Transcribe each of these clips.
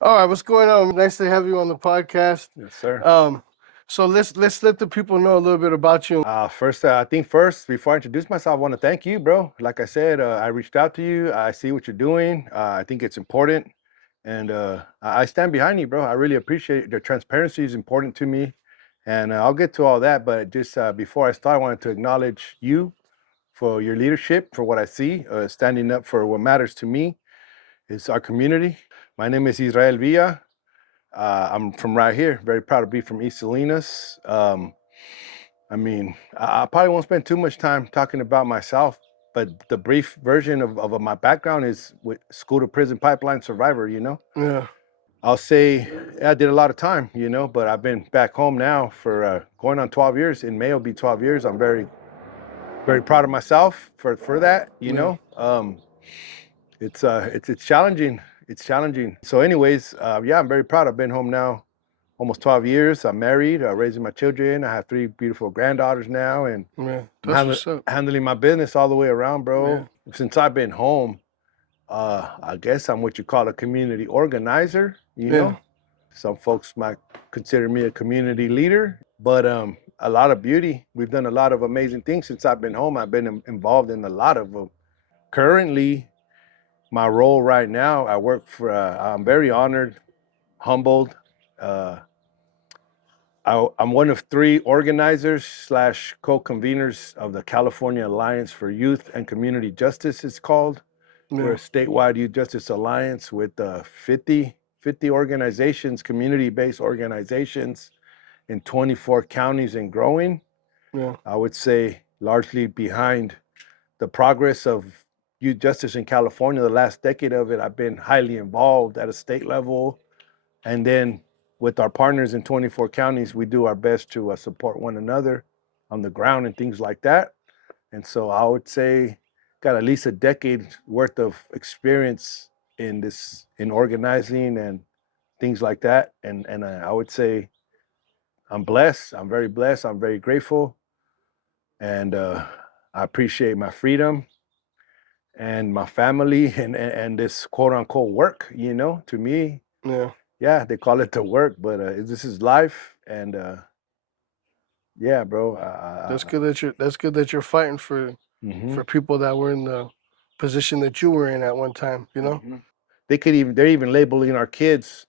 All right, what's going on? Nice to have you on the podcast. Yes, sir. Um, so let's let the people know a little bit about you. First, before I introduce myself, I want to thank you, bro. Like I said, I reached out to you. I see what you're doing. I think it's important, and I stand behind you, bro. I really appreciate it. The transparency is important to me, and I'll get to all that. But just before I start, I wanted to acknowledge you for your leadership, for what I see, standing up for what matters to me. It's our community. My name is Israel Villa. I'm from right here. Very proud to be from East Salinas. I probably won't spend too much time talking about myself, but the brief version of my background is with school to prison pipeline survivor. Yeah, I'll say I did a lot of time, but I've been back home now for going on 12 years. In May will be 12 years. I'm very, very proud of myself for that. yeah. It's challenging. It's challenging. So, anyways, yeah, I'm very proud. I've been home now almost 12 years. I'm married, raising my children. I have 3 beautiful granddaughters now, and Yeah, I'm that's what's up. handling my business all the way around, Yeah, bro. Since I've been home, I guess I'm what you call a community organizer. yeah, Some folks might consider me a community leader, but a lot of beauty. We've done a lot of amazing things since I've been home. I've been involved in a lot of them. Currently, my role right now, I work for. I'm very honored, humbled. Uh, I'm one of 3 organizers slash co-conveners of the California Alliance for Youth and Community Justice. It's called. We're a yeah, statewide youth justice alliance with 50 organizations, community-based organizations in 24 counties and growing. yeah, I would say largely behind the progress of youth justice in California. The last decade of it, I've been highly involved at a state level. And then with our partners in 24 counties, we do our best to support one another on the ground and things like that. And so I would say got at least a decade worth of experience in organizing and things like that. And I would say I'm blessed. I'm very blessed. I'm very grateful, and I appreciate my freedom and my family and this quote unquote work. To me, yeah. yeah, they call it the work, but this is life, and yeah, bro. That's good that you're fighting Mhm. for people that were in the position that you were in at one time. Mhm. They're even labeling our kids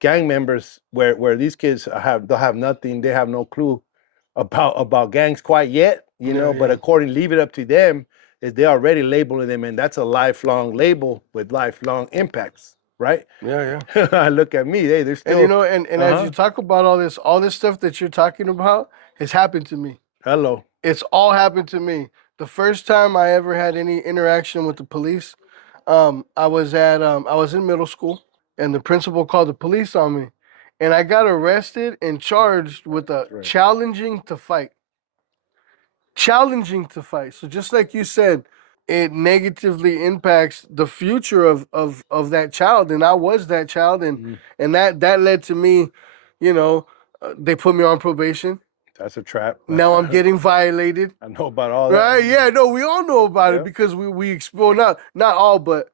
gang members, where these kids they'll have nothing, they have no clue about gangs quite yet, Yeah, but yeah, according leave it up to them, is they already labeling them, and that's a lifelong label with lifelong impacts, right? yeah, yeah. I look at me, hey, they're And still and as you uh-huh. talk about all this stuff that you're talking about has happened to me. Hello. It's all happened to me. The first time I ever had any interaction with the police, I was in middle school, and the principal called the police on me, and I got arrested and charged with a Right. challenging to fight. So just like you said, it negatively impacts the future of that child, and I was that child, Mm, and that led to me, you know, they put me on probation. that's a trap. Now I'm getting violated. I know about all that. Right? Yeah, no, we all know about it Yep. because we explore, not all, but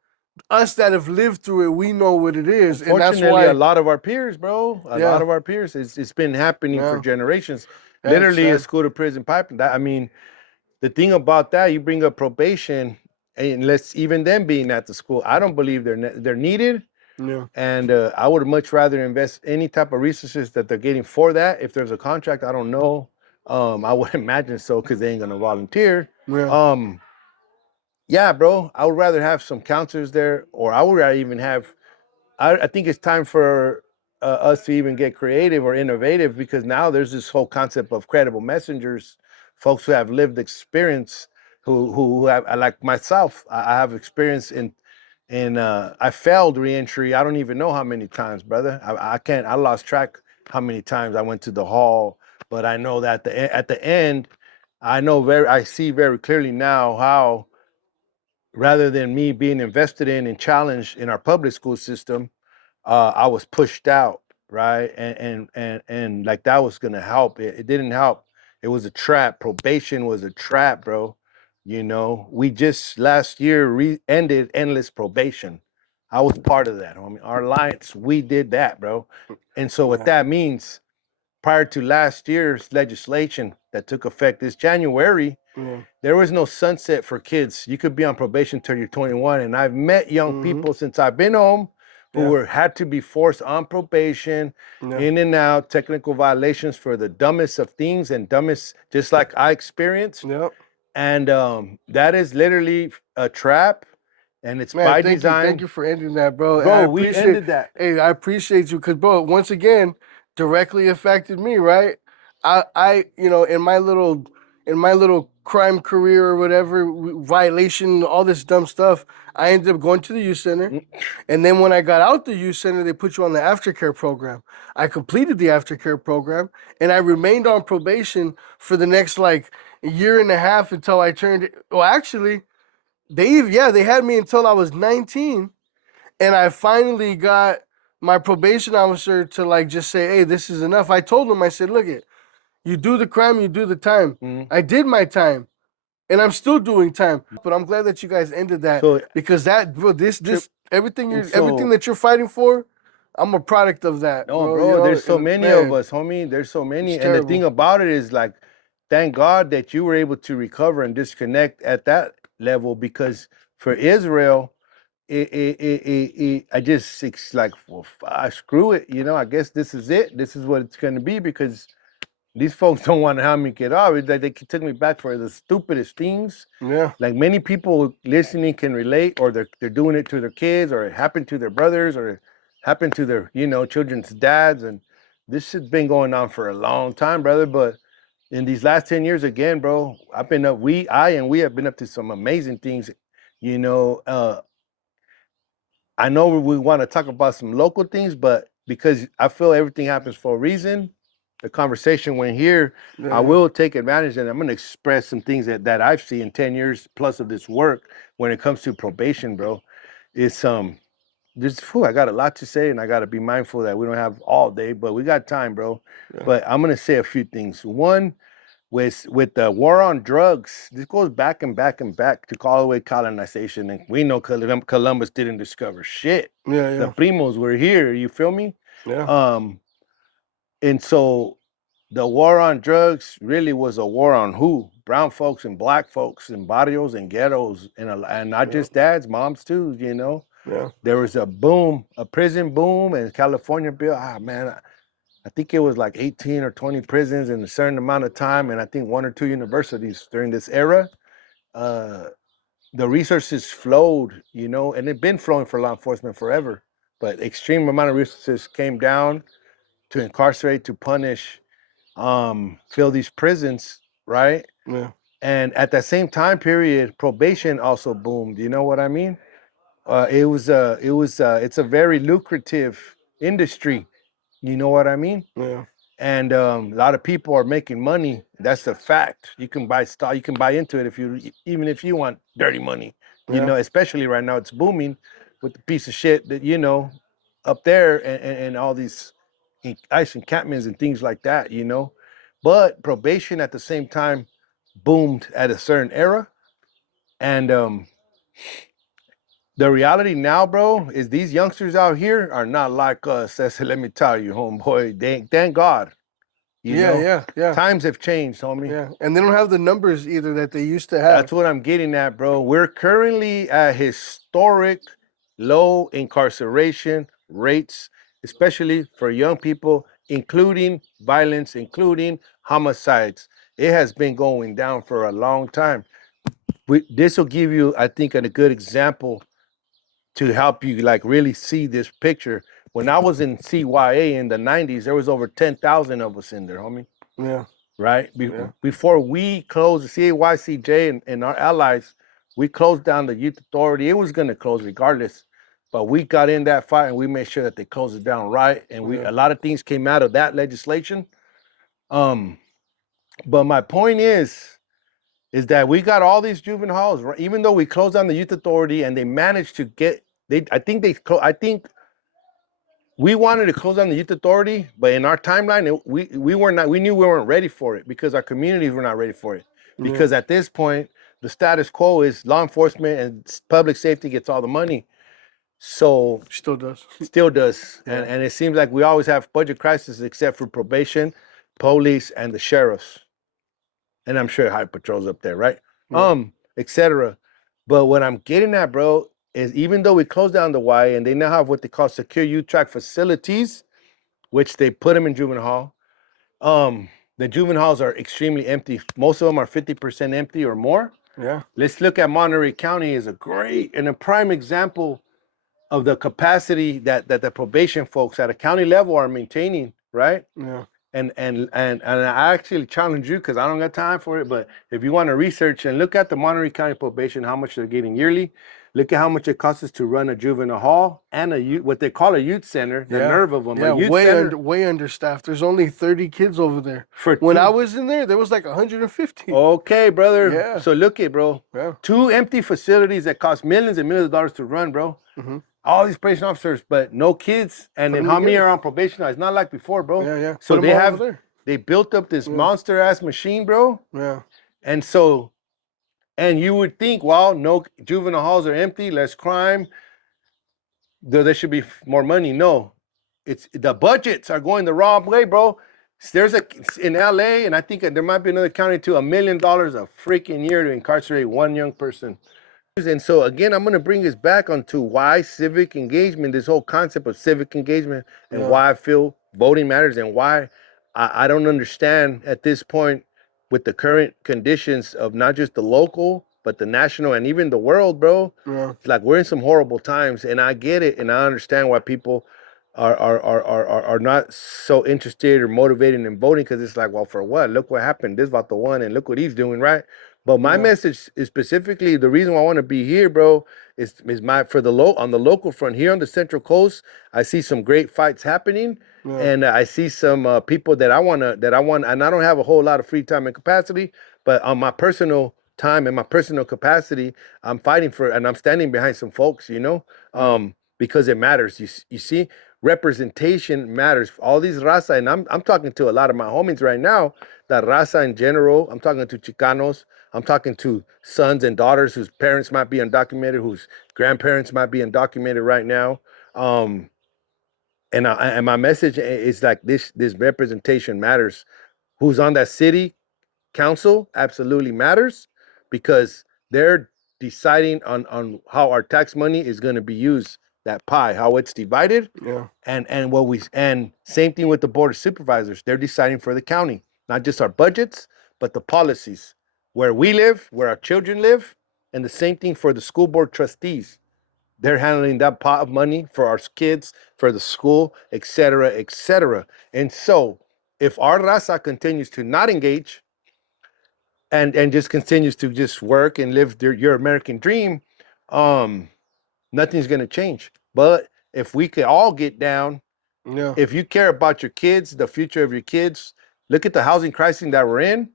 us that have lived through it, we know what it is, and that's Unfortunately, a why. lot of our peers, bro, a lot Yeah, of our peers, it's been happening for yeah, generations. that's Literally, a sad. school to prison pipeline. The thing about that, you bring up probation, and let's even them being at the school, I don't believe they're needed, Yeah, and I would much rather invest any type of resources that they're getting for that. If there's a contract, I don't know. I would imagine so because they ain't gonna volunteer. yeah, Um, yeah, bro, I would rather have some counselors there, or I would rather even have. I think it's time for us to even get creative or innovative, because now there's this whole concept of credible messengers, folks who have lived experience, who have, like myself. I have experience in I failed reentry. I don't even know how many times, brother. I can't. I lost track how many times I went to the hall, but I know that at the end, I see very clearly now how, rather than me being invested in and challenged in our public school system, I was pushed out, right? And like that was gonna help. It didn't help. It was a trap. Probation was a trap, bro. We just last year ended endless probation. I was part of that, homie. Our alliance, we did that, bro. And so what Yeah. that means, prior to last year's legislation that took effect this January, Yeah. there was no sunset for kids. You could be on probation till you're 21. And I've met young Mm-hmm. people since I've been home who Yeah. were had to be forced on probation, Yeah. in and out, technical violations for the dumbest of things and dumbest, just like I experienced. Yep. And that is literally a trap, and it's Man, by thank you. Thank design. you for ending that, bro. And I Bro, we appreciate, ended that. hey, I appreciate you because, bro, once again, directly affected me, right? In my little crime career or whatever, violation, all this dumb stuff, I ended up going to the youth center. And then when I got out the youth center, they put you on the aftercare program. I completed the aftercare program and I remained on probation for the next like year and a half until I turned, well, actually, they had me until I was 19, and I finally got my probation officer to like just say, "Hey, this is enough." I told him, I said, "Look it, you do the crime, you do the time." Mhm. I did my time, and I'm still doing time. But I'm glad that you guys ended that So, because that, bro, this everything and everything so that you're fighting for, I'm a product of that, no, bro. You bro, know, there's so and many of man, us, homie. There's so it's many. And the thing terrible. about it is like, thank God that you were able to recover and disconnect at that level, because for Israel, I just, it's like, well, screw it. You know, I guess this is it. This is what it's going to be, because these folks don't want to have me get off. It's like they took me back for the stupidest things. Yeah, Like many people listening can relate, or they're doing it to their kids, or it happened to their brothers, or it happened to their children's dads, and this has been going on for a long time, brother. But in these last 10 years, again, bro, I've been up. We have been up to some amazing things. You know, I know we want to talk about some local things, but because I feel everything happens for a reason, the conversation went here. I yeah, will take advantage, and I'm going to express some things that I've seen in 10 years plus of this work when it comes to probation, bro. It's I got a lot to say, and I got to be mindful that we don't have all day, but we got time, bro. yeah, But I'm going to say a few things. One, with the war on drugs, this goes back and back and back to all the way colonization, and we know Columbus didn't discover shit. yeah, The yeah, primos were here. You feel me? yeah, Um, and so the war on drugs really was a war on who? Brown folks and black folks and barrios and ghettos, and not yeah, just dads, moms too. You know, yeah, there was a boom, a prison boom, and California bill. Ah, man, I think it was like 18 or 20 prisons in a certain amount of time, and I think one or two universities during this era. Uh, the resources flowed, and it's been flowing for law enforcement forever. But extreme amount of resources came down to incarcerate, to punish, fill these prisons, right? yeah, And at that same time period, probation also boomed. You know what I mean? It's a very lucrative industry. You know what I mean? yeah, And a lot of people are making money. That's a fact. You can buy stock. You can buy into it even if you want dirty money. yeah, Especially right now, it's booming with the piece of shit that up there, and all these ice encampments and things like that. But probation at the same time boomed at a certain era, and the reality now, bro, is these youngsters out here are not like us. Let me tell you, homeboy. Thank God. You yeah, know, yeah, yeah. times have changed, homie. Yeah, and they don't have the numbers either that they used to That's have. what I'm getting at, bro. We're currently at historic low incarceration rates, especially for young people, including violence, including homicides. It has been going down for a long time. This will give you, I think, a good example to help you like really see this picture. When I was in CYA in the 90s, there was over 10,000 of us in there, homie. Yeah, Right? yeah, Before we closed the CAYCJ and our allies, we closed down the youth authority. It was going to close regardless, but we got in that fight and we made sure that they closed it down right. And yeah, a lot of things came out of that legislation. Um, but my point is that we got all these juveniles, right? Even though we closed down the youth authority and they managed to get I think we wanted to close down the youth authority, but in our timeline, we were not. We knew we weren't ready for it because our communities were not ready for it. yeah, Because at this point, the status quo is law enforcement and public safety gets all the money. So Still does. still does, Yeah. and it seems like we always have budget crisis except for probation, police, and the sheriffs, and I'm sure high patrols up there, right? Yeah. Etc. But what I'm getting at, bro, is even though we closed down the Y and they now have what they call secure youth track facilities, which they put them in juvenile hall. The juveniles are extremely empty. Most of them are 50% empty or more. Yeah. Let's look at Monterey County as a great and a prime example of the capacity that the probation folks at a county level are maintaining, right? Yeah. And I actually challenge you because I don't got time for it. But if you want to research and look at the Monterey County probation, how much they're getting yearly, look at how much it costs us to run a juvenile hall and a youth, what they call a youth center. The Yeah. nerve of them, Yeah. a youth center Way understaffed. There's only 30 kids over there. for When I two. was in there was like 150. Okay, brother. Yeah. So look it, bro. Yeah. 2 empty facilities that cost millions and millions of dollars to run, bro. Mm-hmm. All these probation officers, but no kids. And Put then 'em how many together. are on probation now? It's not like before, bro. Yeah. Yeah. So Put 'em they all have over there. they built up this Yeah. monster ass machine, bro. Yeah. And so, and you would think, well, no juvenile halls are empty, less crime. There should be more money. No, it's the budgets are going the wrong way, bro. There's in LA, and I think there might be another county too, $1 million a freaking year to incarcerate one young person. And so again, I'm going to bring this back onto why civic engagement, this whole concept of civic engagement, and Yeah. why I feel voting matters, and why I don't understand at this point with the current conditions of not just the local, but the national and even the world, bro. Yeah. It's like we're in some horrible times, and I get it, and I understand why people are not so interested or motivated in voting, because it's like, well, for what? Look what happened. This about the one, and look what he's doing, right? But my Yeah. message is specifically the reason why I want to be here, bro, is my for the on the local front here on the Central Coast. I see some great fights happening, Yeah. and I see some people that I want, and I don't have a whole lot of free time and capacity, but on my personal time and my personal capacity, I'm fighting for, and I'm standing behind some folks, you know, because it matters. You see, representation matters. All these raza, and I'm talking to a lot of my homies right now. That raza in general. I'm talking to Chicanos. I'm talking to sons and daughters whose parents might be undocumented, whose grandparents might be undocumented right now. And my message is like this representation matters. Who's on that city council absolutely matters, because they're deciding on how our tax money is going to be used, that pie, how it's divided. Yeah. And same thing with the board of supervisors. They're deciding for the county, not just our budgets, but the policies, where we live, where our children live, and the same thing for the school board trustees. They're handling that pot of money for our kids, for the school, etc., etc. And so, if our raza continues to not engage and just continues to just work and live your American dream, nothing's gonna change. But if we could all get down, Yeah. if you care about your kids, the future of your kids, look at the housing crisis that we're in.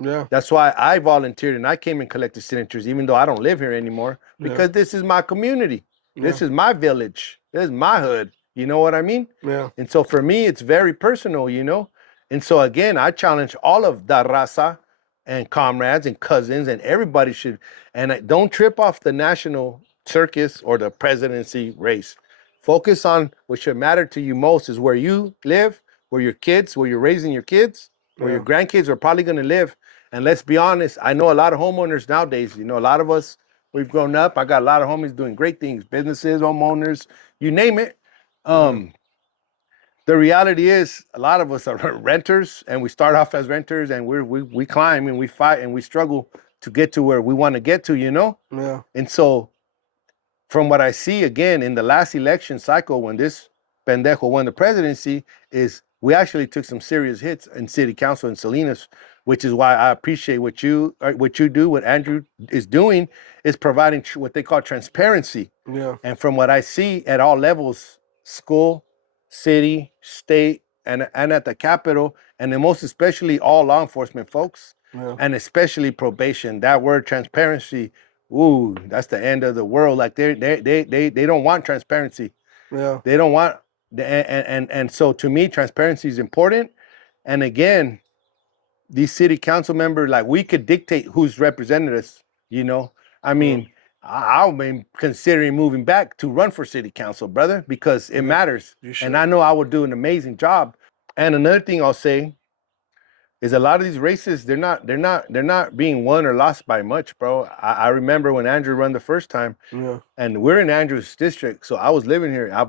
Yeah. That's why I volunteered and I came and collected signatures, even though I don't live here anymore, because this is my community. This is my village. This is my hood. You know what I mean? Yeah. And so for me, it's very personal, you know? And so again, I challenge all of the raza and comrades and cousins, and everybody should, and don't trip off the national circus or the presidency race. Focus on what should matter to you most, is where you live, where your kids, where you're raising your kids, where your grandkids are probably going to live. And let's be honest, I know a lot of homeowners nowadays, you know, a lot of us, we've grown up. I got a lot of homies doing great things, businesses, homeowners, you name it. The reality is a lot of us are renters, and we start off as renters, and we climb and we fight and we struggle to get to where we want to get to, you know? Yeah. And so from what I see again in the last election cycle, when this pendejo won the presidency, is we actually took some serious hits in city council in Salinas, which is why I appreciate what you do, what Andrew is doing, is providing what they call transparency. Yeah. And from what I see at all levels, school, city, state, and at the Capitol, and then most especially all law enforcement folks, and especially probation, that word transparency, ooh, that's the end of the world. Like they don't want transparency. Yeah. They don't want, and so to me, transparency is important. And again, these city council members, like we could dictate who's represented us, you know? I mean, I've been considering moving back to run for city council, brother, because it Yeah, matters. you And should. I know I would do an amazing job. And another thing I'll say is a lot of these races, they're not being won or lost by much, bro. I remember when Andrew ran the first time, Yeah, and we're in Andrew's district, so I was living here. I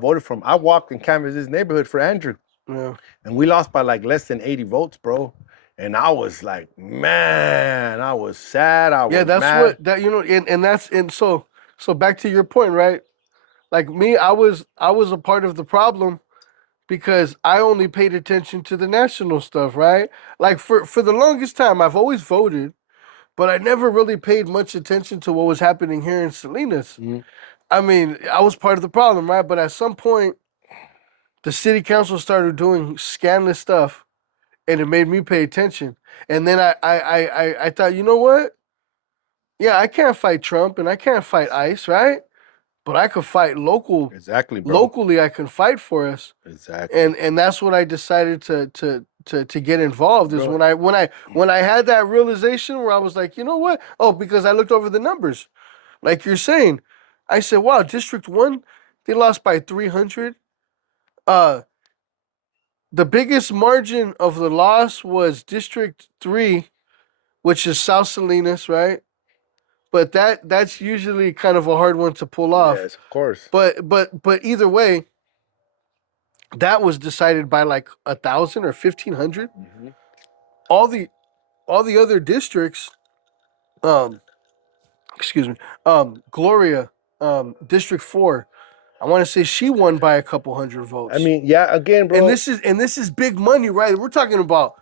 walked and canvassed this neighborhood for Andrew, yeah, and we lost by like less than 80 votes, bro. And I was like, man, I was sad. I yeah. was That's mad. what that and that's and so back to your point, right? Like me, I was a part of the problem because I only paid attention to the national stuff, right? Like for the longest time, I've always voted, but I never really paid much attention to what was happening here in Salinas. Mhm. I mean, I was part of the problem, right? But at some point, the city council started doing scandalous stuff, and it made me pay attention. And then I thought, you know what? Yeah, I can't fight Trump and I can't fight ICE, right? But I could fight Exactly, bro. locally. I can fight for us, Exactly, and that's what I decided to get involved. Is bro. when I had that realization where I was like, you know what? Oh, because I looked over the numbers, like you're saying. I said, wow, District One, they lost by 300. Uh, the biggest margin of the loss was District Three, which is South Salinas, right? But that's usually kind of a hard one to pull off. Yes, of course. But either way, that was decided by like 1,000 or 1,500. Mhm. All the all the other districts, um, excuse me, Gloria, District 4, I want to say she won by a couple hundred I votes. mean, yeah, again, And bro. this is big money, right? We're talking about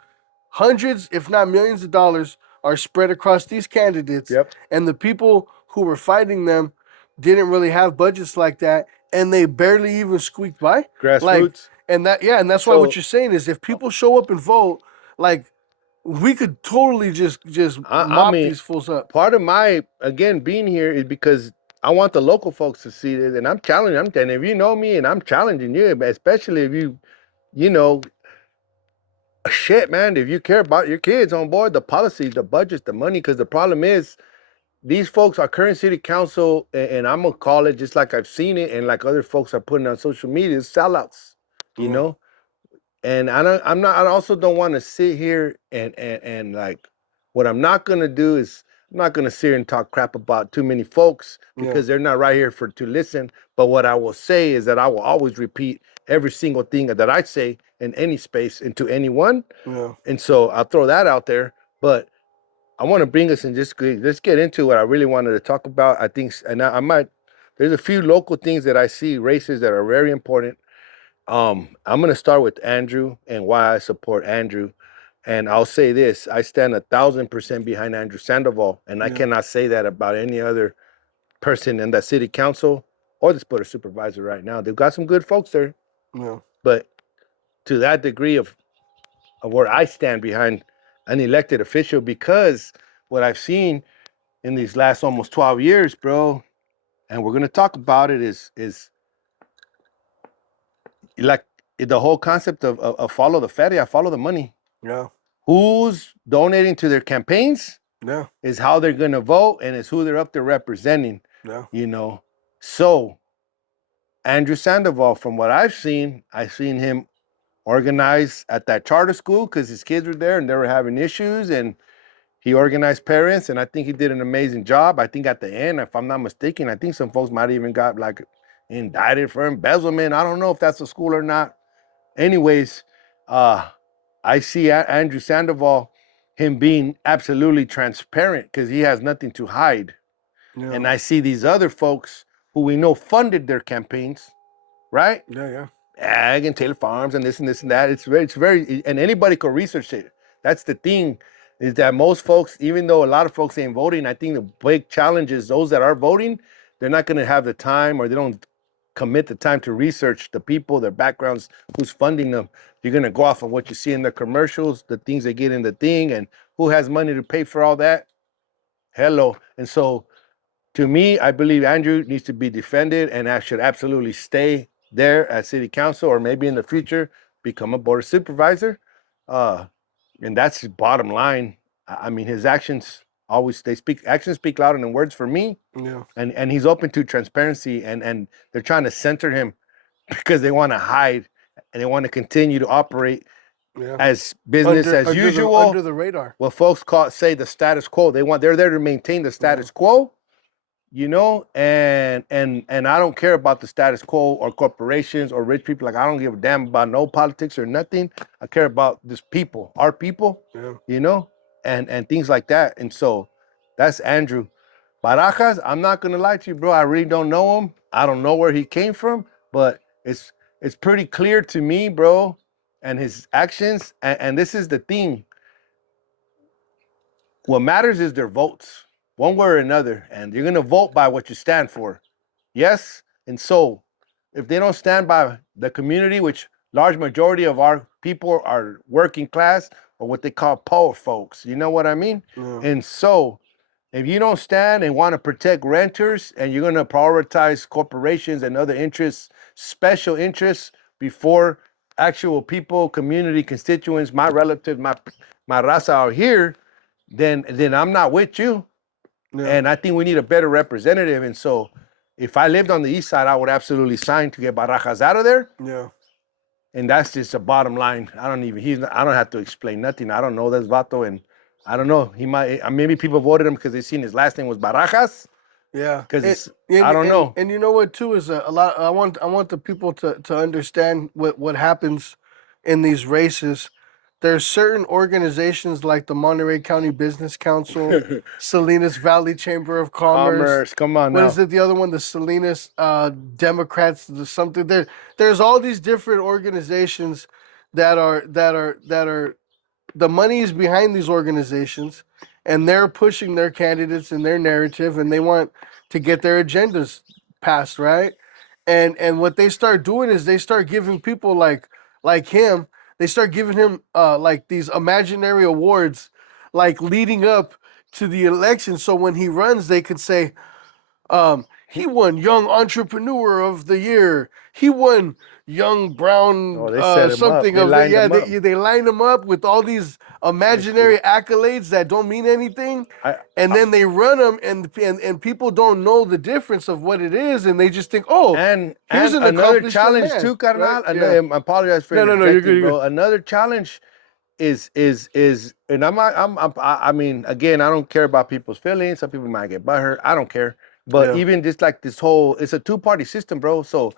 hundreds, if not millions of dollars are spread across these candidates, Yep. and the people who were fighting them didn't really have budgets like that, and they barely even squeaked by. Like, Grassroots. and that's why what So you're saying is if people show up and vote, like we could totally just I mop mean, these fools up. part of my again being here is because I want the local folks to see this, and I'm challenging. I'm telling you, if you know me, and I'm challenging you, especially if you know, shit, man. If you care about your kids on board, the policies, the budgets, the money, because the problem is these folks are current city council, and I'm gonna call it just like I've seen it, and like other folks are putting on social media, sellouts. You Yeah, know, and I'm not. I also don't want to sit here and like what I'm not gonna do is I'm not gonna sit here and talk crap about too many folks yeah, because they're not right here for to listen. But what I will say is that I will always repeat every single thing that I say in any space and to anyone. yeah, And so I'll throw that out there. But I want to bring us and just let's get into what I really wanted to talk about. I think, and I might. There's a few local things that I see races that are very important. I'm gonna start with Andrew and why I support Andrew. And I'll say this: I stand 1,000% behind Andrew Sandoval, and I yeah, cannot say that about any other person in that city council or the board of supervisor right now. They've got some good folks there, yeah, but to that degree of where I stand behind an elected official, because what I've seen in these last almost 12 years, bro, and we're gonna talk about it is like the whole concept of follow the feria, follow the money. yeah, Who's donating to their campaigns yeah, is how they're going to vote, and it's who they're up there representing. yeah, You know, so Andrew Sandoval, from what I've seen him organize at that charter school because his kids were there and they were having issues, and he organized parents, and I think he did an amazing job. I think at the end, if I'm not mistaken, I think some folks might even got like indicted for embezzlement. I don't know if that's a school or not. Anyways, uh, I see Andrew Sandoval, him being absolutely transparent because he has nothing to hide. And yeah, I see these other folks who we know funded their campaigns, right? yeah, yeah, Ag and Taylor Farms and this and that. It's very, and anybody could research it. That's the thing, is that most folks, even though a lot of folks ain't voting, I think the big challenge is those that are voting, they're not going to have the time, or they don't commit the time to research the people, their backgrounds, who's funding them. You're going to go off of what you see in the commercials, the things they get in the thing, and who has money to pay for all that. Hello. And so to me, I believe Andrew needs to be defended, and I should absolutely stay there at city council, or maybe in the future become a board of supervisor. Uh, and that's his bottom line. I mean, his actions. Always, they speak actions speak louder than words for me. Yeah. And he's open to transparency, and they're trying to center him because they want to hide and they want to continue to operate Yeah. as business as Under usual. the radar. What folks say the status quo. They're there to maintain the status quo, you know, and I don't care about the status quo or corporations or rich people. Like, I don't give a damn about no politics or nothing. I care about this people, our people, Yeah. you know, and things like that. And so that's Andrew. Barajas, I'm not gonna lie to you, bro. I really don't know him. I don't know where he came from, but it's pretty clear to me, bro, and his actions. And this is the thing. What matters is their votes, one way or another, and you're gonna vote by what you stand for. Yes, and so if they don't stand by the community, which large majority of our people are working class or what they call poor folks, you know what I mean? Yeah. And so if you don't stand and want to protect renters and you're going to prioritize corporations and other interests, special interests before actual people, community constituents, my relatives, my raza are here, then I'm not with you. Yeah. And I think we need a better representative. And so if I lived on the east side, I would absolutely sign to get Barajas out of there. Yeah. And that's just the bottom line. I don't have to explain nothing. I don't know this vato, and I don't know. He might, maybe people voted him because they seen his last name was Barajas. Yeah. Because I don't know. And you know what too is a lot. I want the people to understand what happens in these races. There's certain organizations like the Monterey County Business Council, Salinas Valley Chamber of Commerce. Come on What now. is it? The other one, the Salinas Democrats, something. There's all these different organizations that are the money is behind these organizations, and they're pushing their candidates and their narrative, and they want to get their agendas passed, right? And what they start doing is they start giving people like him, they start giving him like these imaginary awards, like leading up to the election. So when he runs, they could say, he won Young Entrepreneur of the Year. He won Young Brown Oh, they set him up. something They of the lined yeah. him up. They line him up with all these imaginary accolades that don't mean anything, and then they run them, and people don't know the difference of what it is, and they just think, oh, here's an another accomplished young challenge man, too, carnal. right? I apologize for No, you're interjecting, good, bro. Another challenge is, and I mean, again, I don't care about people's feelings. Some people might get butthurt. I don't care. But Yeah. even just like this whole, it's a two-party system, bro. So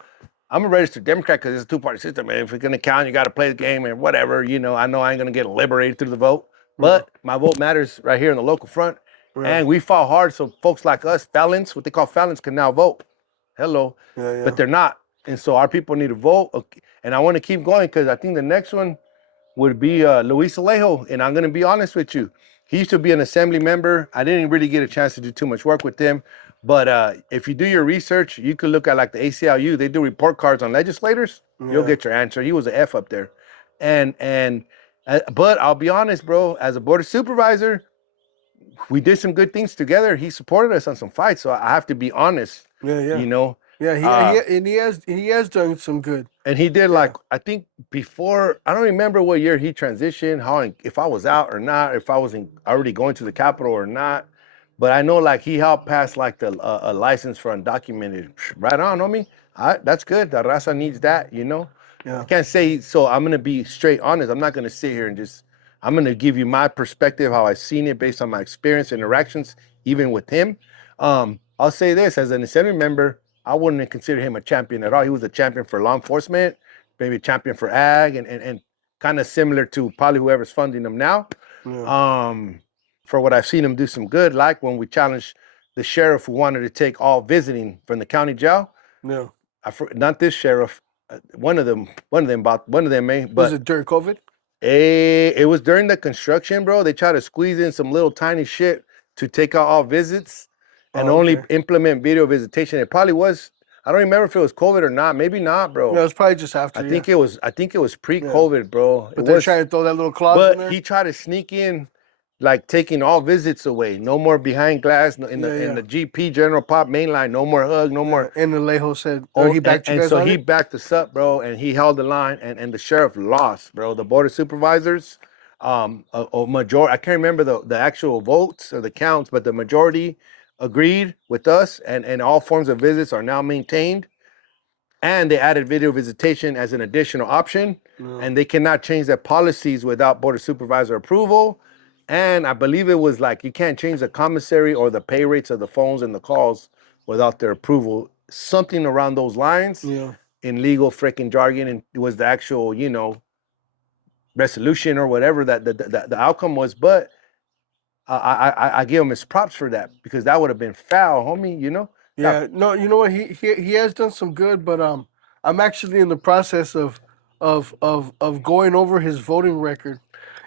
I'm a registered Democrat because it's a two-party system. And if it's gonna count, you got to play the game and whatever. You know, I I ain't gonna get liberated through the vote, but my vote matters right here in the local front. And we fought hard so folks like us, felons, what they call felons, can now vote. Hello, but they're not, and so our people need to vote. Okay. And I want to keep going because I think the next one would be Luis Alejo. And I'm going to be honest with you. He used to be an assembly member. I didn't really get a chance to do too much work with him. But if you do your research, you could look at like the ACLU. They do report cards on legislators. You'll get your answer. He was an F up there. But I'll be honest, bro. As a board of supervisor, we did some good things together. He supported us on some fights. So I have to be honest. Yeah. You know? Yeah, he has done some good. And he did like, I think before, I don't remember what year he transitioned, if I was out or not, if I was already going to the Capitol or not. But I know like he helped pass like a license for undocumented. Right on, homie. That's good. The raza needs that, you know? Yeah. I can't say, so I'm going to be straight honest. I'm not going to sit here and I'm going to give you my perspective, how I've seen it based on my experience, interactions, even with him. I'll say this, as an assembly member, I wouldn't consider him a champion at all. He was a champion for law enforcement, maybe a champion for ag, and kind of similar to probably whoever's funding him now. Yeah. For what I've seen him do some good, like when we challenged the sheriff who wanted to take all visiting from the county jail. No. Not this sheriff. One of them may. But was it during COVID? It was during the construction, bro. They tried to squeeze in some little tiny shit to take out all visits and only implement video visitation. It probably was. I don't remember if it was COVID or not. Maybe not, bro. No, it was probably just after. I think it was pre-COVID, bro. But they're trying to throw that little clause in there. But he tried to sneak in, like taking all visits away. No more behind glass in the GP General Pop main line. No more hug. No more. And Alejo said, he backed you guys so on he it? backed us up, bro. And he held the line. And the sheriff lost, bro. The board of supervisors. A majority. I can't remember the actual votes or the counts, but the majority agreed with us, and all forms of visits are now maintained. And they added video visitation as an additional option, Yeah. and they cannot change their policies without board of supervisor approval. And I believe it was like you can't change the commissary or the pay rates of the phones and the calls without their approval. Something around those lines Yeah. in legal freaking jargon, and it was the actual, resolution or whatever that the outcome was. But I give him his props for that because that would have been foul, homie. Yeah, no, you know what? He has done some good, but I'm actually in the process of going over his voting record,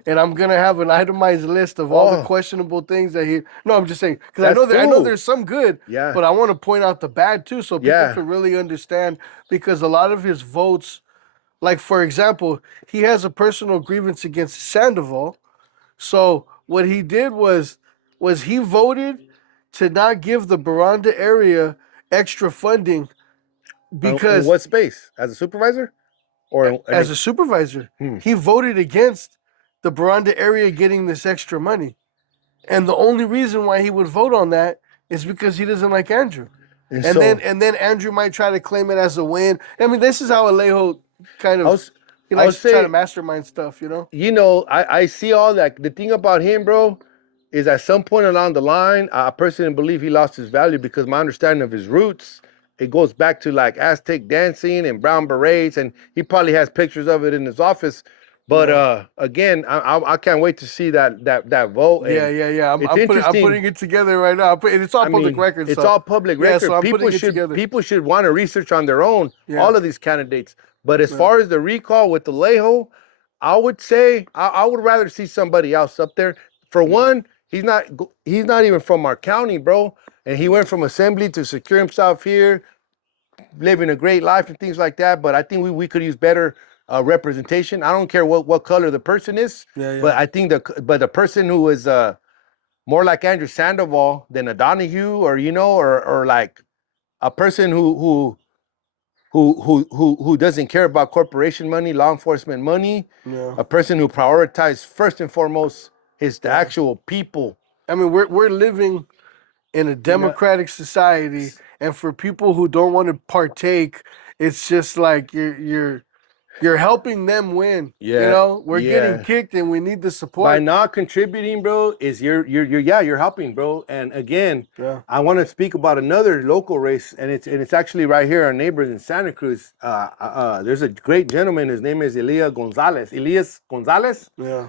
and I'm gonna have an itemized list of all the Oh, questionable things that he. No, I'm just saying because that's I know cool. there's some good, Yeah, but I want to point out the bad too, so people yeah. can really understand because a lot of his votes, like for example, he has a personal grievance against Sandoval. So what he did was he voted to not give the Baranda area extra funding In because what space? As a supervisor or as a supervisor, hmm. he voted against the Baranda area getting this extra money. And the only reason why he would vote on that is because he doesn't like Andrew. And And then so and then Andrew might try to claim it as a win. I mean, this is how Alejo kind I of was he I would likes to try to say, mastermind stuff, you know? I see all that. The thing about him, bro, is at some point along the line, I personally believe he lost his value because my understanding of his roots, it goes back to like Aztec dancing and brown berets, and he probably has pictures of it in his office. But Yeah. again, I can't wait to see that vote. Yeah, And yeah, yeah. it's I'm interesting. putting it together right now. It's all I public mean, record, it's so all public yeah. So record. I'm putting it together. People should want to research on their own Yeah, all of these candidates. But as yeah, far as the recall with the Alejo, I would say I would rather see somebody else up there. For yeah, one, he's not even from our county, bro, and he went from assembly to secure himself here, living a great life and things like that. But I think we could use better representation. I don't care what color the person is, yeah, but yeah, I think the person who is more like Andrew Sandoval than a Donahue, or or like a person who doesn't care about corporation money, law enforcement money, yeah, a person who prioritizes first and foremost the yeah. actual people. I mean, we're living in a You know, democratic society, and for people who don't want to partake, it's just like you're helping them win. You yeah, know, we're getting yeah. kicked, and we need the By support. not contributing, bro, is you're helping, bro. And again, Yeah, I want to speak about another local race, and it's actually right here, our neighbors in Santa Cruz. There's a great gentleman. His name is Elias Gonzalez. yeah,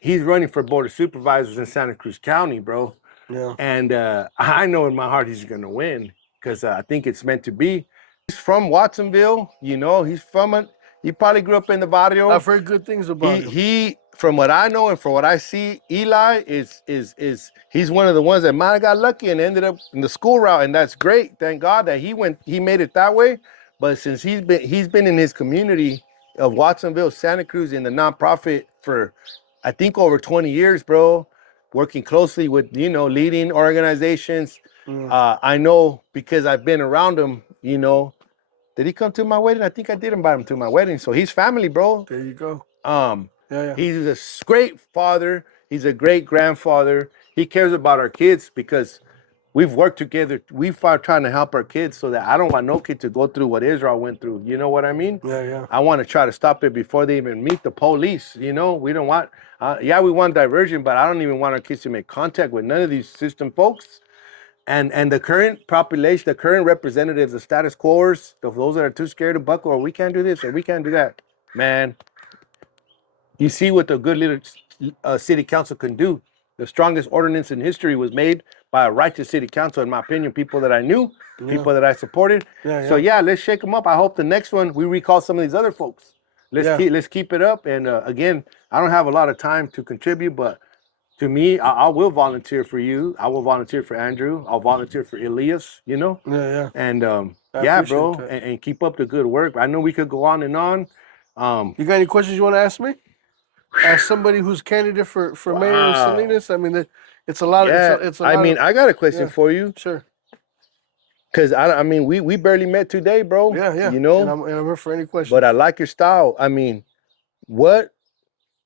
He's running for board of supervisors in Santa Cruz County, bro. yeah. And I know in my heart he's gonna win because I think it's meant to be. He's from Watsonville, He's from it. He probably grew up in the barrio. I've heard good things about him. He from what I know and from what I see, Eli is he's one of the ones that might have got lucky and ended up in the school route, and that's great. Thank God that he made it that way. But since he's been in his community of Watsonville, Santa Cruz, in the nonprofit for I think over 20 years, bro, working closely with leading organizations. Mm, I know because I've been around him. Did he come to my wedding? I think I did invite him to my wedding. So he's family, bro. there you go. Um, Yeah, yeah, he's a great father. He's a great grandfather. He cares about our kids because we've worked together. We've trying to help our kids so that I don't want no kid to go through what Israel went through. You know what I mean? yeah, yeah. I want to try to stop it before they even meet the police. We don't want, we want diversion, but I don't even want our kids to make contact with none of these system folks. And the current population, the current representatives, the status quoers, those that are too scared to buckle, or we can't do this, or we can't do that. Man, you see what the good little city council can do. The strongest ordinance in history was made by a righteous city council, in my opinion, people that I knew, Yeah, people that I supported. yeah, So yeah, yeah, let's shake them up. I hope the next one we recall some of these other folks. yeah, Let's keep it up. And again, I don't have a lot of time to contribute, but to me, I will volunteer for you. I will volunteer for Andrew. I'll volunteer for Elias. yeah. And I yeah, appreciate bro, that. and keep up the good work. I know we could go on and on. You got any questions you want to ask me? As somebody who's candidate for mayor of Wow. Salinas, I mean, it's a lot. Yeah, It's a I lot mean, of I got a question yeah. for you Sure. because I mean, we barely met today, bro. Yeah, yeah. And I'm here for any But I questions. like your style. I mean, what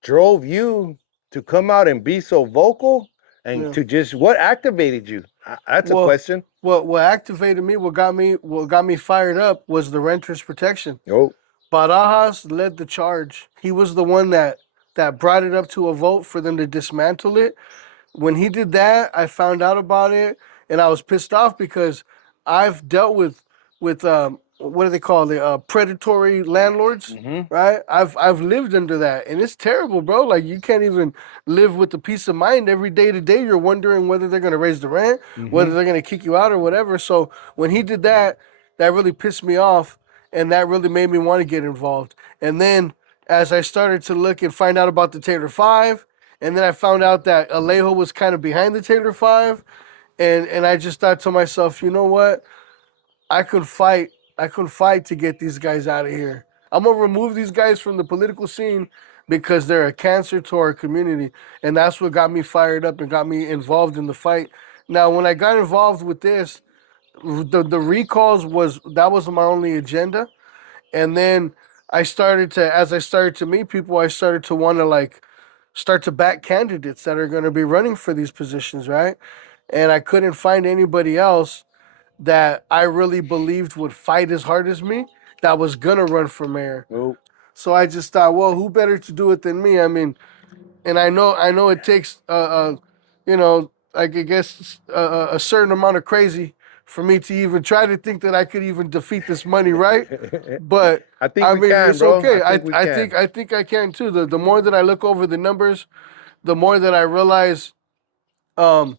drove you to come out and be so vocal and Yeah. to just what activated you? That's a Well, question. what activated me, what got me fired up was the renters protection. Oh, Barajas led the charge. He was the one that brought it up to a vote for them to dismantle it. When he did that, I found out about it, and I was pissed off because I've dealt with what do they call it? Predatory landlords, mm-hmm, right? I've lived under that, and it's terrible, bro. Like you can't even live with the peace of mind every day to day. You're wondering whether they're gonna raise the rent, mm-hmm. whether they're gonna kick you out or whatever. So when he did that, that really pissed me off, and that really made me want to get involved. And then as I started to look and find out about the Taylor Five. And then I found out that Alejo was kind of behind the Taylor Five, and I just thought to myself, you know what? I could fight. I could fight to get these guys out of here. I'm gonna remove these guys from the political scene because they're a cancer to our community, and that's what got me fired up and got me involved in the fight. Now, when I got involved with this, the recalls was my only agenda, and then as I started to meet people, I started to want to like start to back candidates that are going to be running for these positions, right? And I couldn't find anybody else that I really believed would fight as hard as me that was going to run for mayor. Oh, So I just thought, well, who better to do it than me? I mean, and I know it takes you know, I guess a certain amount of crazy for me to even try to think that I could even defeat this money, right? But I think I we mean, can, it's bro. okay. I think we can. I think I can too. The more that I look over the numbers, the more that I realize um,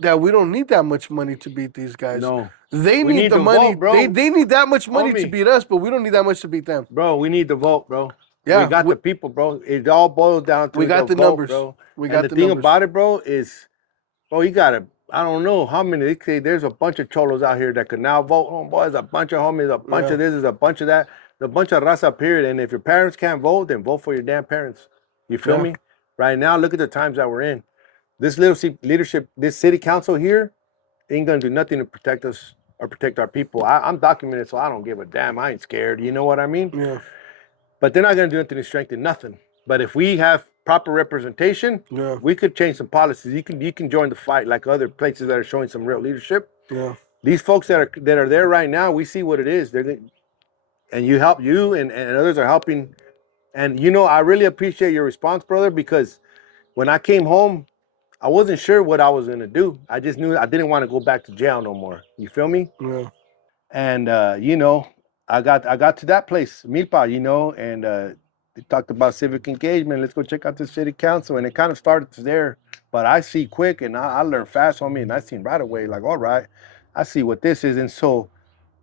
that we don't need that much money to beat these guys. No, They we need need the to money. vote, bro. They need that much money to Homie, beat us, but we don't need that much to beat them. bro, we need the vote, bro. We Yeah, got the people, bro. It all boils down we to the got the vote, numbers. bro. We And got the the thing numbers. about it, bro, is, bro, you gotta. I don't know how many. They say there's a bunch of cholos out here that could now vote. Oh, boy, there's a bunch of homies, a bunch Yeah, of this, is a bunch of that, a bunch of raza. Period. And if your parents can't vote, then vote for your damn parents. You feel yeah, me? Right now, look at the times that we're in. This leadership, this city council here, ain't gonna do nothing to protect us or protect our people. I'm documented, so I don't give a damn. I ain't scared. You know what I mean? yeah, But they're not gonna do anything to strengthen nothing. But if we have proper representation, yeah, we could change some policies. You can join the fight like other places that are showing some real leadership. yeah, These folks that are there right now, we see what it is. And you help you and others are helping. And I really appreciate your response, brother, because when I came home, I wasn't sure what I was gonna do. I just knew I didn't want to go back to jail no more. You feel me? yeah, And I got to that place, Milpa, and they talked about civic engagement. Let's go check out the city council, and it kind of started there. But I see quick, and I learned fast on me, and I seen right away, like, all right, I see what this is, and so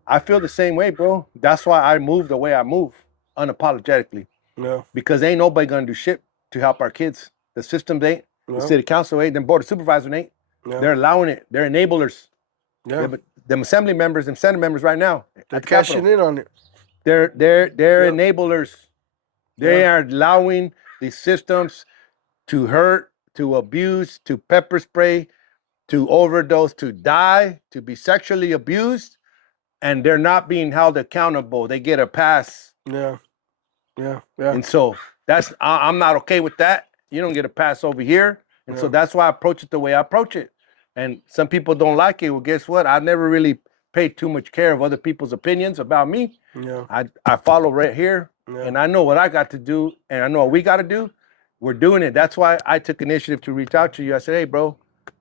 I feel the same way, bro. That's why I move the way I move, unapologetically, yeah, because ain't nobody gonna do shit to help our kids. The systems ain't, the yeah, city council ain't, them board of supervisors ain't. yeah, They're allowing it. They're enablers. yeah. Them assembly members, them senate members right now They're at the cashing Capitol. in on it. They're Yep. enablers. They Yeah, are allowing these systems to hurt, to abuse, to pepper spray, to overdose, to die, to be sexually abused, and they're not being held accountable. They get a pass. yeah, yeah, yeah, And so I'm not okay with that. You don't get a pass over here. And so yeah, that's why I approach it the way I approach it. And some people don't like it. Well, guess what? I never really paid too much care of other people's opinions about me. yeah, I follow right here, yeah, and I know what I got to do, and I know what we got to do. We're doing it. That's why I took initiative to reach out to you. I said, hey, bro,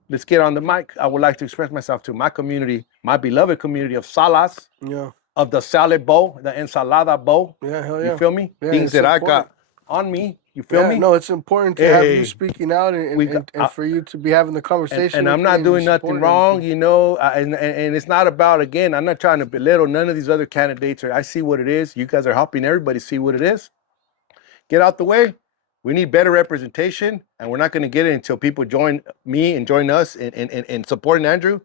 let's get on the mic. I would like to express myself to my community, my beloved community of Salas, yeah, of the salad bowl, the ensalada bowl. yeah. Hell You yeah. feel me? Yeah, Things it's that I important. got on me. You feel Yeah, me? no, it's important to have you Hey, speaking out and, we and, got, and, and for you to be having the conversation. and with I'm me not and doing the nothing support and wrong, everything. and it's not about, again, I'm not trying to belittle none of these other candidates. Or I see what it is. You guys are helping everybody see what it is. Get out the way. We need better representation, and we're not going to get it until people join me and join us in supporting Andrew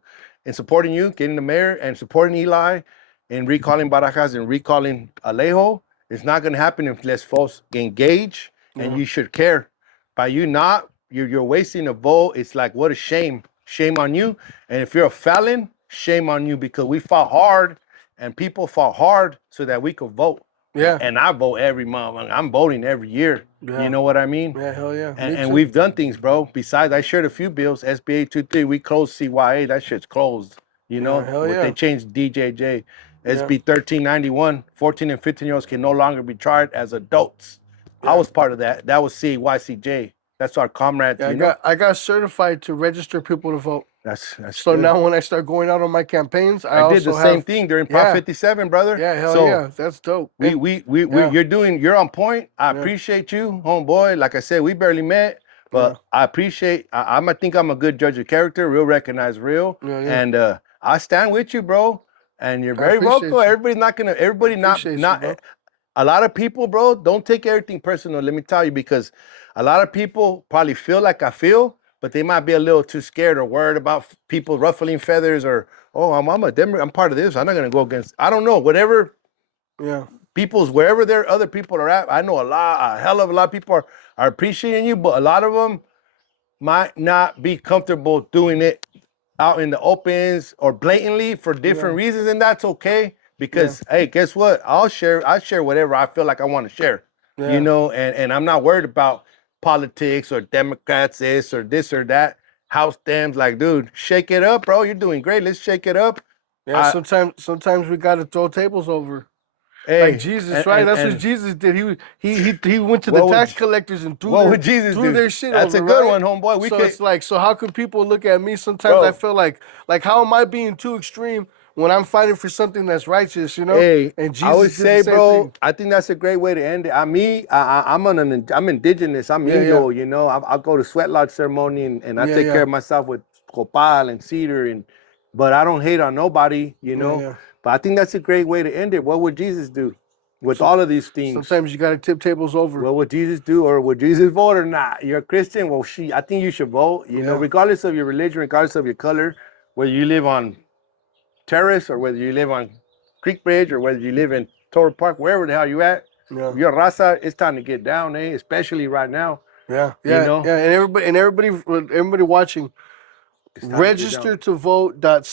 and supporting you, getting the mayor, and supporting Eli, and recalling Barajas and recalling Alejo. It's not going to happen unless folks engage, and Yeah, you should care. By you not, you're wasting a vote. It's like, what a shame. Shame on you. And if you're a felon, shame on you, because we fought hard, and people fought hard so that we could vote. Yeah. And I vote every month. I'm voting every year. Yeah. You know what I mean? Yeah, hell yeah. Me And too. we've done things, bro. Besides, I shared a few bills. SB 823, we closed CYA. That shit's closed. You know, hell what yeah. they changed DJJ. Yeah. SB 1391, 14 and 15-year-olds can no longer be charged as adults. I Yeah. was part of that. That was CYCJ. That's our comrades, Yeah, you know? I got certified to register people to vote. That's So good. now when I start going out on my campaigns, I did the also same have thing during Prop yeah. 57, brother. Yeah, hell So yeah. That's dope. we And we you're on point. I Yeah. appreciate you, homeboy. Like I said, we barely met, but Yeah. I appreciate. I think I'm a good judge of character. Real recognize real, Yeah, yeah. and I stand with you, bro. And you're I very appreciate welcome. you. Everybody's not gonna. Everybody Appreciate not. you, bro. A lot of people, bro, don't take everything personal. Let me tell you, because a lot of people probably feel like I feel, but they might be a little too scared or worried about people ruffling feathers or, oh, I'm part of this. I'm not gonna go against. I don't know. Whatever Yeah. people's wherever there other people are at. I know a hell of a lot of people are appreciating you, but a lot of them might not be comfortable doing it out in the opens or blatantly for different reasons, and that's okay. Because hey, guess what? I share whatever I feel like I want to share. Yeah. You know, and I'm not worried about politics or Democrats this or that. House Dems, like, dude, shake it up, bro. You're doing great. Let's shake it up. Yeah, sometimes we gotta throw tables over. Hey, Like Jesus, right? That's what Jesus did. He went to the What would- tax collectors and what would Jesus threw do? their shit That's over. a good right? one, homeboy. We so could- it's like, so how can people look at me? Sometimes I feel like how am I being too extreme when I'm fighting for something that's righteous? You know? Hey, and Jesus I would did the say, same bro, thing. I think that's a great way to end it. I'm indigenous. I'm Yeah, Indio, you know. I'll go to sweat lodge ceremony and I Yeah, take yeah. care of myself with copal and cedar, but I don't hate on nobody, you know. yeah. But I think that's a great way to end it. What would Jesus do with all of these things? Sometimes you gotta tip tables over. What would Jesus do, or would Jesus vote or not? You're a Christian. Well, I think you should vote. You know, Yeah. regardless of your religion, regardless of your color, whether you live on Terrace or whether you live on Creek Bridge or whether you live in Toro Park, wherever the hell you at, Yeah. your raza, it's time to get down, eh? Especially right now. Yeah, You yeah, know? yeah. And everybody watching, It's time to get register down. to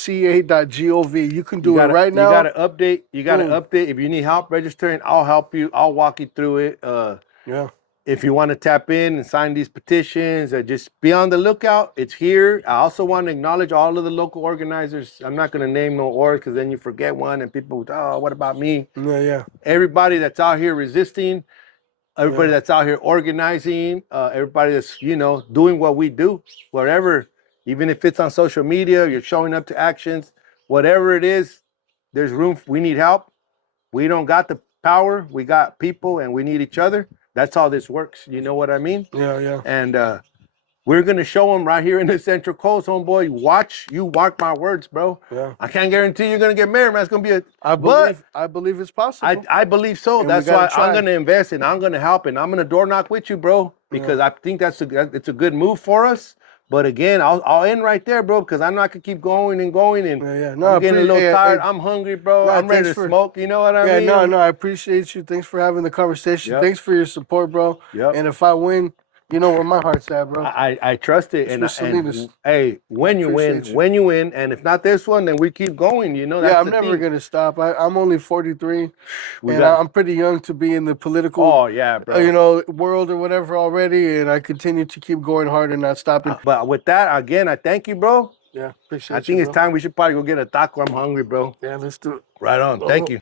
vote.ca.gov. You can do You it gotta, right now. You gotta update. You gotta Boom. update. If you need help registering, I'll help you. I'll walk you through it. Yeah. If you want to tap in and sign these petitions, just be on the lookout. It's here. I also want to acknowledge all of the local organizers. I'm not going to name no org because then you forget one and people, oh, what about me? Yeah, yeah. Everybody that's out here resisting, everybody Yeah. that's out here organizing, everybody that's, you know, doing what we do, wherever, even if it's on social media, you're showing up to actions, whatever it is, there's room. We need help. We don't got the power. We got people and we need each other. That's how this works. You know what I mean? Yeah, yeah. And we're going to show them right here in the Central Coast, homeboy. You mark my words, bro. Yeah. I can't guarantee you're going to get married, man. It's going to be I believe it's possible. I believe so. And That's we why gotta I'm try. going to invest and I'm going to help and I'm going to door knock with you, bro, because I think it's a good move for us. But again, I'll end right there, bro, because I'm not gonna keep going and going. And Yeah. No, I'm getting a little tired. hey, I'm hungry, bro. no, I'm ready to thanks for- smoke. You know what I mean? no, I appreciate you. Thanks for having the conversation. Yep. Thanks for your support, bro. Yep. And if I win, you know where my heart's at, bro. I trust it. It's And with Salinas. hey, when you appreciate you. win, and if not this one, then we keep going. You know, that's Yeah, I'm the never thing. gonna stop. I'm only 43, We and got- I'm pretty young to be in the political, Oh yeah, bro. you know, world or whatever already. And I continue to keep going hard and not stopping. But with that, again, I thank you, bro. Yeah, appreciate I think you, it's bro. time we should probably go get a taco. I'm hungry, bro. Yeah, let's do it. Right on. Thank you.